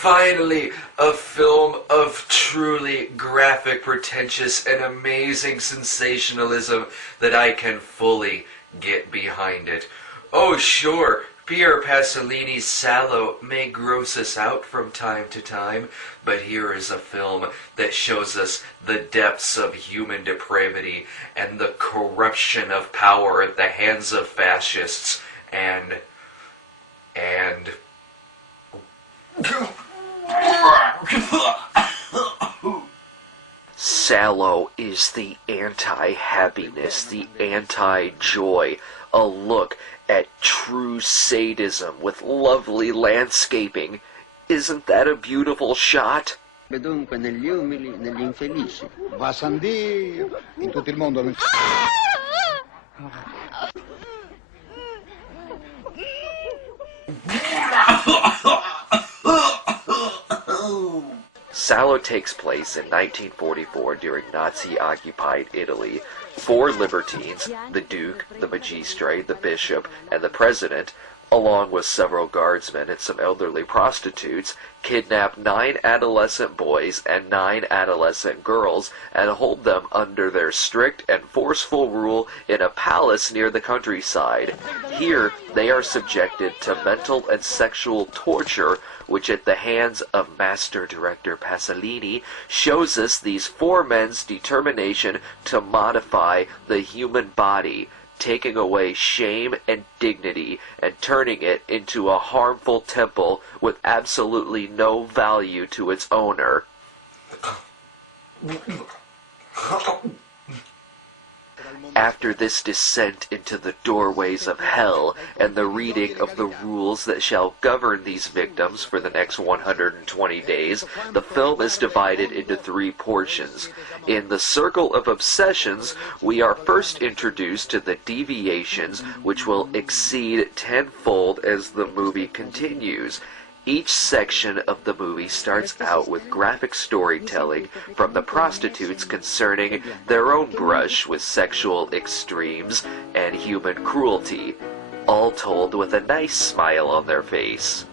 Finally, a film of truly graphic, pretentious, and amazing sensationalism that I can fully get behind it. Oh sure, Pier Pasolini's Salo may gross us out from time to time, but here is a film that shows us the depths of human depravity and the corruption of power at the hands of fascists and Salo is the anti-happiness, the anti-joy, a look at true sadism with lovely landscaping. Isn't that a beautiful shot? Dunque negli umili, negli infelici. Va san Dio, in tutto il mondo. Salo takes place in 1944 during Nazi-occupied Italy. 4 libertines, the Duke, the Magistrate, the Bishop, and the President, along with several guardsmen and some elderly prostitutes, kidnap 9 adolescent boys and 9 adolescent girls and hold them under their strict and forceful rule in a palace near the countryside. Here, they are subjected to mental and sexual torture, which at the hands of master director Pasolini shows us these 4 men's determination to modify the human body, taking away shame and dignity and turning it into a harmful temple with absolutely no value to its owner. After this descent into the doorways of hell and the reading of the rules that shall govern these victims for the next 120 days, the film is divided into 3 portions. In the circle of obsessions, we are first introduced to the deviations which will exceed tenfold as the movie continues. Each section of the movie starts out with graphic storytelling from the prostitutes concerning their own brush with sexual extremes and human cruelty, all told with a nice smile on their face.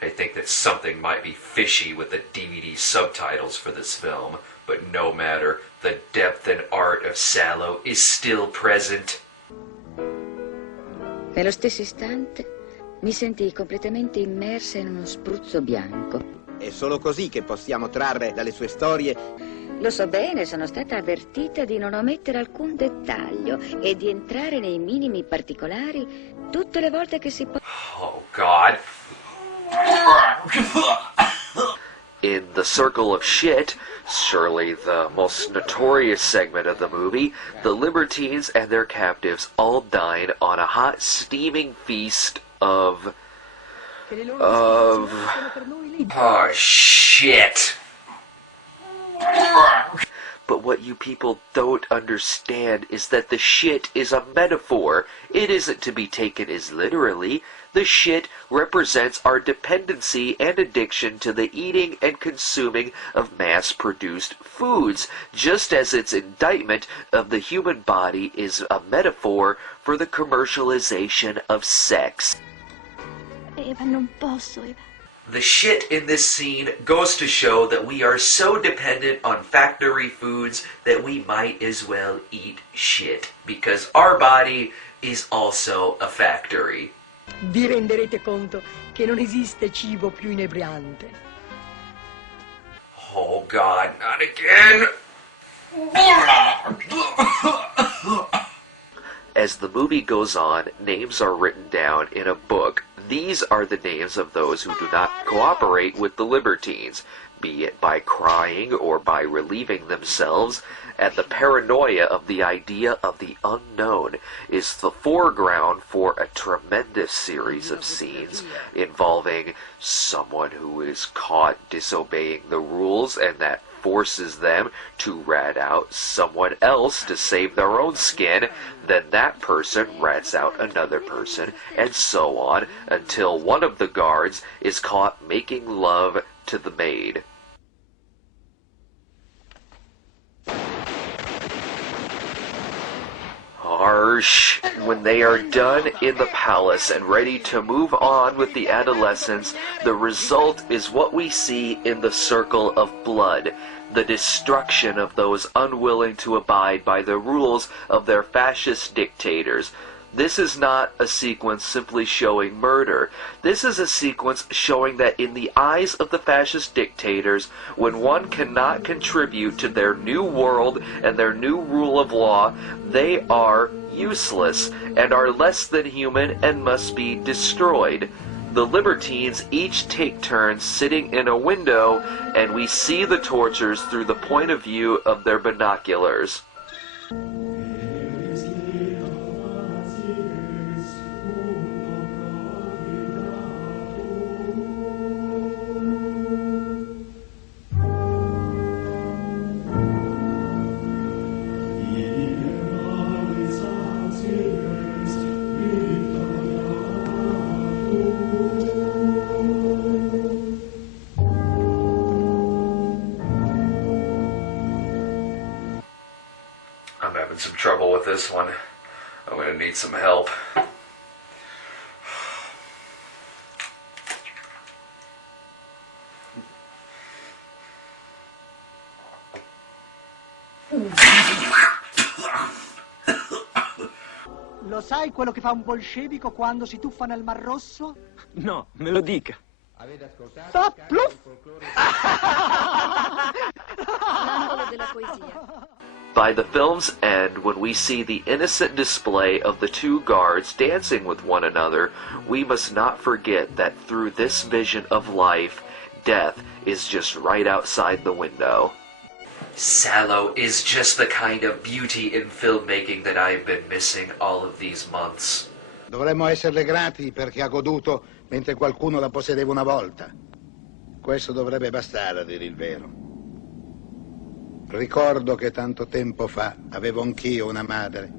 I think that something might be fishy with the DVD subtitles for this film, but no matter, the depth and art of Salo is still present. Nello stesso istante mi sentii completamente immersa in uno spruzzo bianco. È solo così che possiamo trarre dalle sue storie. Lo so bene, sono stata avvertita di non omettere alcun dettaglio e di entrare nei minimi particolari tutte le volte che si può. Oh God. In the circle of shit, surely the most notorious segment of the movie, the libertines and their captives all dine on a hot, steaming feast of Oh shit. But what you people don't understand is that the shit is a metaphor. It isn't to be taken as literally. The shit represents our dependency and addiction to the eating and consuming of mass-produced foods, just as its indictment of the human body is a metaphor for the commercialization of sex. Eva, non posso, Eva. The shit in this scene goes to show that we are so dependent on factory foods that we might as well eat shit, because our body is also a factory. Vi renderete conto che non esiste cibo più inebriante. Oh God, not again! As the movie goes on, names are written down in a book. These are the names of those who do not cooperate with the libertines, be it by crying or by relieving themselves, and the paranoia of the idea of the unknown is the foreground for a tremendous series of scenes involving someone who is caught disobeying the rules and that forces them to rat out someone else to save their own skin, then that person rats out another person, and so on, until one of the guards is caught making love to the maid. Are When they are done in the palace and ready to move on with the adolescents, the result is what we see in the circle of blood, the destruction of those unwilling to abide by the rules of their fascist dictators. This is not a sequence simply showing murder. This is a sequence showing that in the eyes of the fascist dictators, when one cannot contribute to their new world and their new rule of law, they are useless and are less than human and must be destroyed. The libertines each take turns sitting in a window, and we see the tortures through the point of view of their binoculars. I'm having some trouble with this one. I'm going to need some help. Lo sai quello che fa un bolscevico quando si tuffa nel Mar Rosso? No, me lo dica. Pluff! L'angolo della poesia. By the film's end, when we see the innocent display of the two guards dancing with one another, we must not forget that through this vision of life, death is just right outside the window. Salo is just the kind of beauty in filmmaking that I've been missing all of these months. Dovremmo esserle grati perché ha goduto mentre qualcuno la possedeva una volta. Questo dovrebbe bastare a dire il vero. Ricordo che tanto tempo fa avevo anch'io una madre.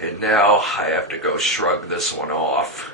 And now I have to go shrug this one off.